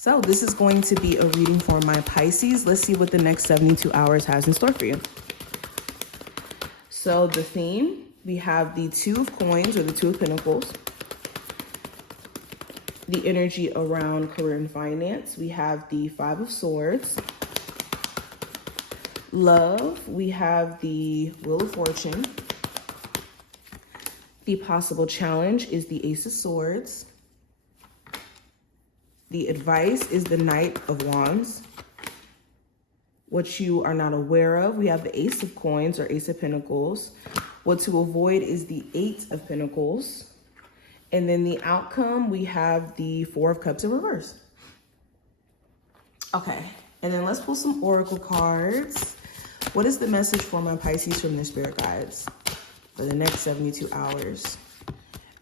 So this is going to be a reading for my Pisces. Let's see what the next 72 hours has in store for you. So the theme, we have the Two of Coins or the Two of Pentacles. The energy around career and finance, we have the Five of Swords. Love, we have the Wheel of Fortune. The possible challenge is the Ace of Swords. The advice is the Knight of Wands. What you are not aware of, we have the Ace of Coins or Ace of Pentacles. What to avoid is the Eight of Pentacles. And then the outcome, we have the Four of Cups in reverse. Okay, and then let's pull some oracle cards. What is the message for my Pisces from their spirit guides for the next 72 hours?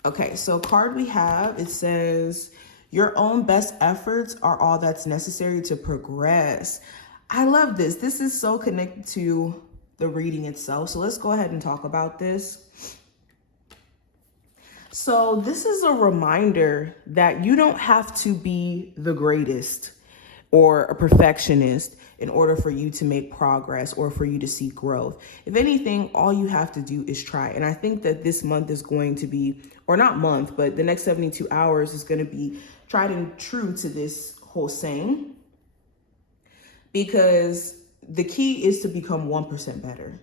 Okay, so card we have, it says, your own best efforts are all that's necessary to progress. I love this. This is so connected to the reading itself. So let's go ahead and talk about this. So this is a reminder that you don't have to be the greatest or a perfectionist in order for you to make progress or for you to see growth. If anything, all you have to do is try. And I think that this month is going to be, or not month, but the next 72 hours is going to be tried and true to this whole saying, because the key is to become 1% better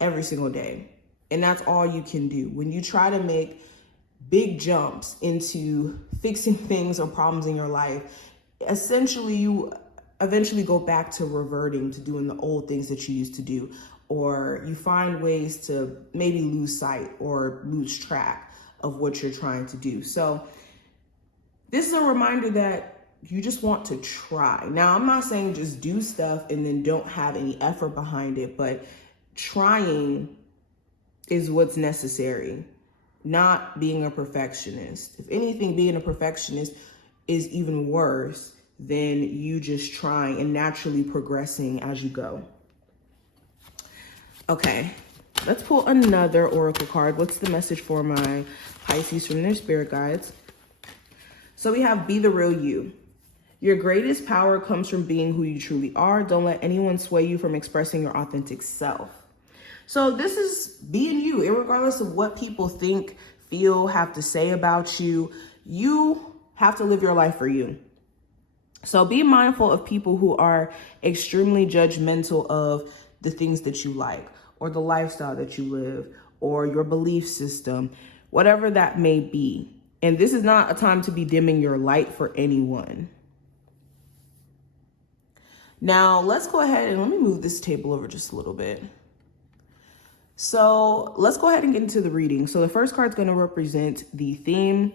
every single day. And that's all you can do. When you try to make big jumps into fixing things or problems in your life, essentially you eventually go back to reverting to doing the old things that you used to do, or you find ways to maybe lose sight or lose track of what you're trying to do. So this is a reminder that you just want to try. Now, I'm not saying just do stuff and then don't have any effort behind it, but trying is what's necessary, not being a perfectionist. If anything, being a perfectionist is even worse than you just trying and naturally progressing as you go. Okay, let's pull another oracle card. What's the message for my Pisces from their spirit guides? So we have Be the Real You. Your greatest power comes from being who you truly are. Don't let anyone sway you from expressing your authentic self. So this is being you, irregardless of what people think, feel, have to say about you. You have to live your life for you. So be mindful of people who are extremely judgmental of the things that you like, or the lifestyle that you live, or your belief system, whatever that may be. And this is not a time to be dimming your light for anyone. Now, let's go ahead and let me move this table over just a little bit. So let's go ahead and get into the reading. So the first card is going to represent the theme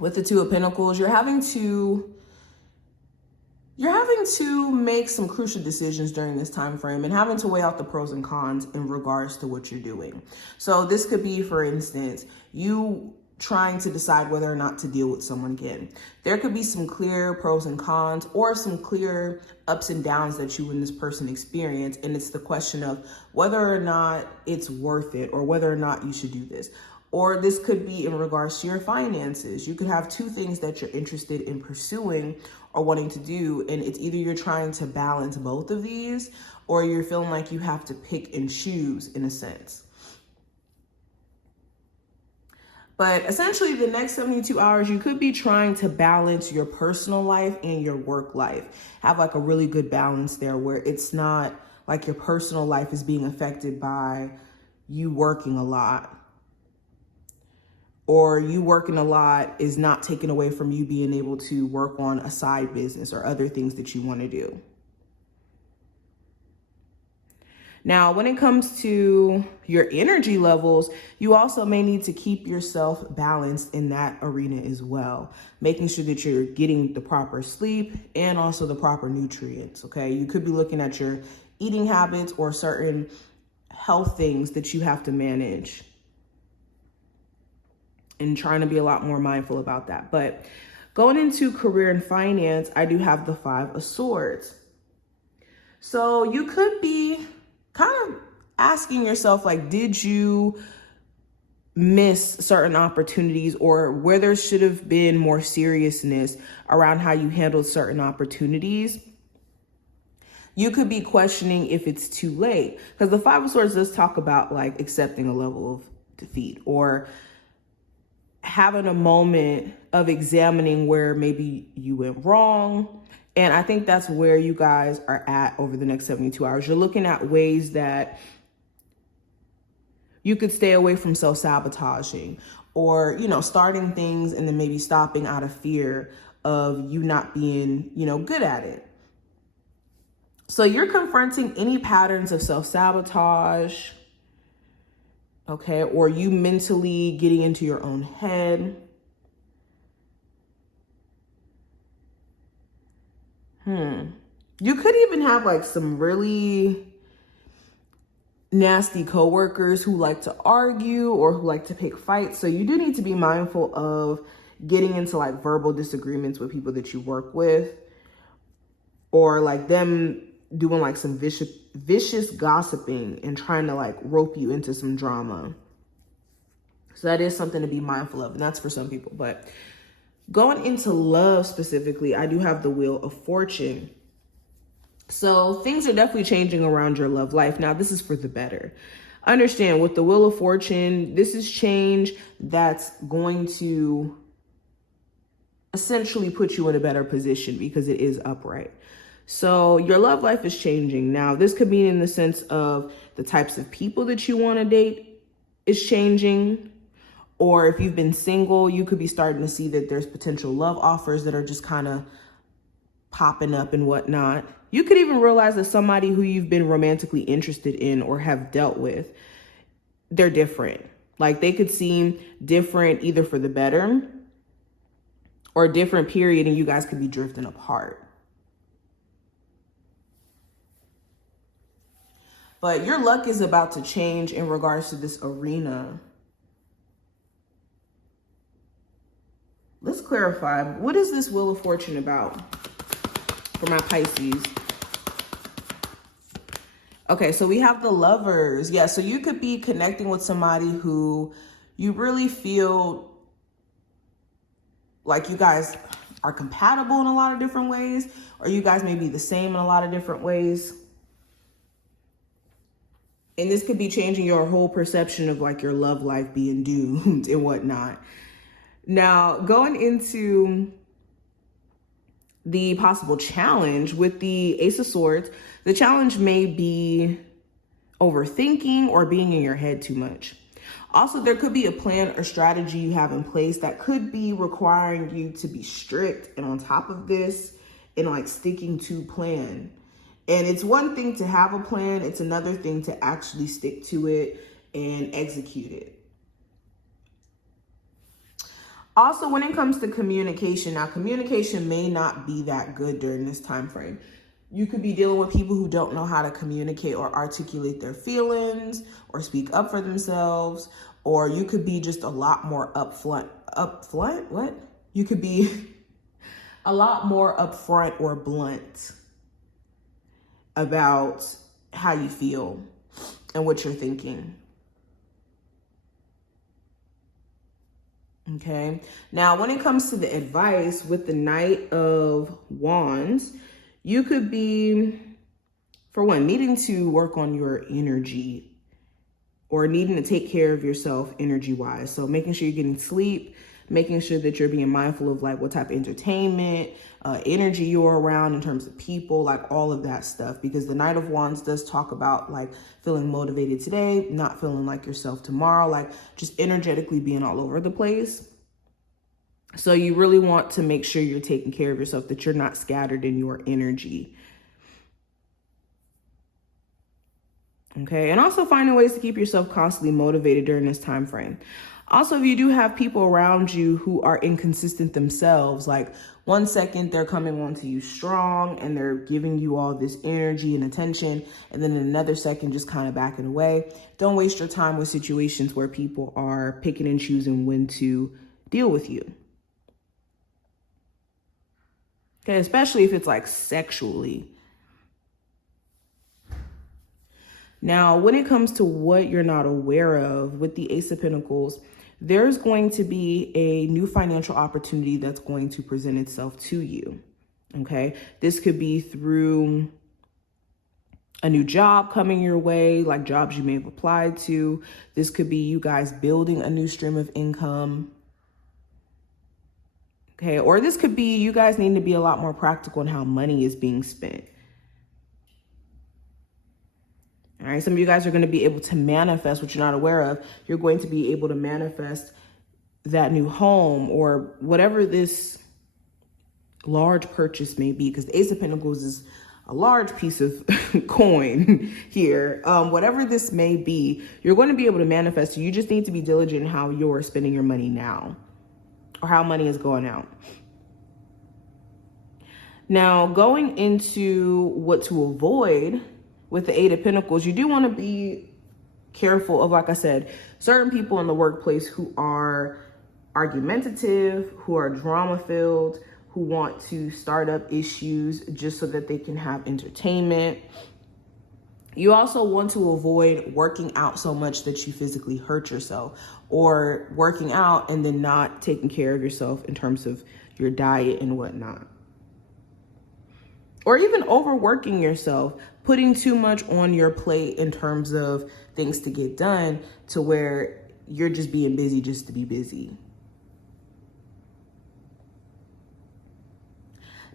with the Two of Pentacles. You're having to make some crucial decisions during this time frame and having to weigh out the pros and cons in regards to what you're doing. So this could be, for instance, you trying to decide whether or not to deal with someone again. There could be some clear pros and cons or some clear ups and downs that you and this person experience. And it's the question of whether or not it's worth it or whether or not you should do this. Or this could be in regards to your finances. You could have two things that you're interested in pursuing or wanting to do. And it's either you're trying to balance both of these or you're feeling like you have to pick and choose in a sense. But essentially the next 72 hours, you could be trying to balance your personal life and your work life. Have like a really good balance there where it's not like your personal life is being affected by you working a lot. Or you working a lot is not taken away from you being able to work on a side business or other things that you want to do. Now, when it comes to your energy levels, you also may need to keep yourself balanced in that arena as well, making sure that you're getting the proper sleep and also the proper nutrients, okay? You could be looking at your eating habits or certain health things that you have to manage and trying to be a lot more mindful about that. But going into career and finance, I do have the Five of Swords. So you could be kind of asking yourself, like, did you miss certain opportunities, or where there should have been more seriousness around how you handled certain opportunities. You could be questioning if it's too late, because the Five of Swords does talk about like accepting a level of defeat or having a moment of examining where maybe you went wrong. And I think that's where you guys are at over the next 72 hours. You're looking at ways that you could stay away from self-sabotaging, or, starting things and then maybe stopping out of fear of you not being, good at it. So you're confronting any patterns of self-sabotage, okay, or you mentally getting into your own head. You could even have like some really nasty coworkers who like to argue or who like to pick fights. So you do need to be mindful of getting into like verbal disagreements with people that you work with, or like them doing like some vicious gossiping and trying to like rope you into some drama. So that is something to be mindful of, and that's for some people. But going into love specifically, I do have the Wheel of Fortune. So things are definitely changing around your love life. Now, this is for the better. Understand, with the Wheel of Fortune, this is change that's going to essentially put you in a better position because it is upright. So your love life is changing. Now, this could mean in the sense of the types of people that you want to date is changing. Or if you've been single, you could be starting to see that there's potential love offers that are just kind of popping up and whatnot. You could even realize that somebody who you've been romantically interested in or have dealt with, they're different. Like they could seem different either for the better or a different period, and you guys could be drifting apart. But your luck is about to change in regards to this arena. Let's clarify. What is this Wheel of Fortune about for my Pisces? Okay, so we have the Lovers. Yeah, so you could be connecting with somebody who you really feel like you guys are compatible in a lot of different ways, or you guys may be the same in a lot of different ways. And this could be changing your whole perception of like your love life being doomed and whatnot. Now, going into the possible challenge with the Ace of Swords, the challenge may be overthinking or being in your head too much. Also, there could be a plan or strategy you have in place that could be requiring you to be strict and on top of this and like sticking to plan. And it's one thing to have a plan, it's another thing to actually stick to it and execute it. Also, when it comes to communication, now communication may not be that good during this time frame. You could be dealing with people who don't know how to communicate or articulate their feelings or speak up for themselves, or you could be just a lot more upfront. What? You could be a lot more upfront or blunt about how you feel and what you're thinking. Okay. Now, when it comes to the advice with the Knight of Wands, you could be, for one, needing to work on your energy or needing to take care of yourself energy-wise. So making sure you're getting sleep, making sure that you're being mindful of like what type of entertainment, energy you're around in terms of people, like all of that stuff. Because the Knight of Wands does talk about like feeling motivated today, not feeling like yourself tomorrow, like just energetically being all over the place. So you really want to make sure you're taking care of yourself, that you're not scattered in your energy. Okay, and also finding ways to keep yourself constantly motivated during this time frame. Also, if you do have people around you who are inconsistent themselves, like 1 second they're coming on to you strong and they're giving you all this energy and attention, and then in another second just kind of backing away. Don't waste your time with situations where people are picking and choosing when to deal with you. Okay, especially if it's like sexually. Now, when it comes to what you're not aware of with the Ace of Pentacles, there's going to be a new financial opportunity that's going to present itself to you. Okay. This could be through a new job coming your way, like jobs you may have applied to. This could be you guys building a new stream of income. Okay. Or this could be you guys need to be a lot more practical in how money is being spent. All right. Some of you guys are going to be able to manifest what you're not aware of. You're going to be able to manifest that new home or whatever this large purchase may be, because the Ace of Pentacles is a large piece of coin here. Whatever this may be, you're going to be able to manifest. You just need to be diligent in how you're spending your money now, or how money is going out. Now, going into what to avoid with the Eight of Pentacles, you do want to be careful of, like I said, certain people in the workplace who are argumentative, who are drama-filled, who want to start up issues just so that they can have entertainment. You also want to avoid working out so much that you physically hurt yourself, or working out and then not taking care of yourself in terms of your diet and whatnot. Or even overworking yourself, putting too much on your plate in terms of things to get done to where you're just being busy just to be busy.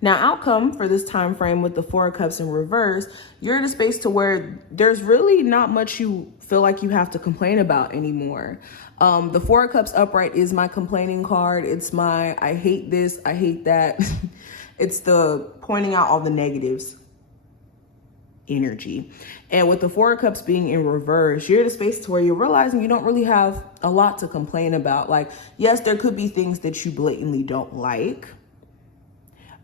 Now, outcome for this time frame with the Four of Cups in reverse, you're in a space to where there's really not much you feel like you have to complain about anymore. The Four of Cups upright is my complaining card. It's my, I hate this, I hate that. It's the pointing out all the negatives energy. And with the Four of Cups being in reverse, you're in a space to where you're realizing you don't really have a lot to complain about. Like, yes, there could be things that you blatantly don't like,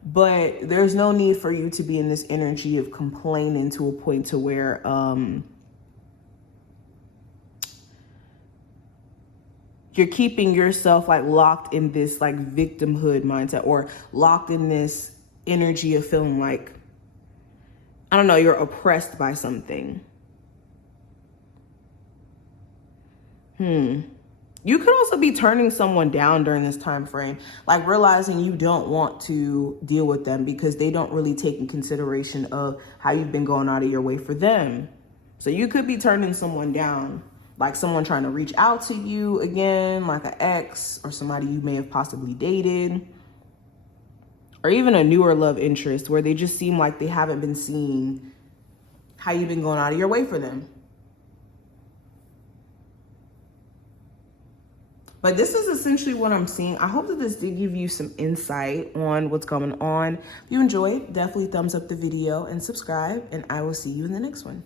but there's no need for you to be in this energy of complaining to a point to where you're keeping yourself like locked in this like victimhood mindset, or locked in this energy of feeling like, I don't know, you're oppressed by something. You could also be turning someone down during this time frame, like realizing you don't want to deal with them because they don't really take in consideration of how you've been going out of your way for them. So you could be turning someone down, like someone trying to reach out to you again, like an ex or somebody you may have possibly dated, or even a newer love interest where they just seem like they haven't been seeing how you've been going out of your way for them. But this is essentially what I'm seeing. I hope that this did give you some insight on what's going on. If you enjoyed, definitely thumbs up the video and subscribe, and I will see you in the next one.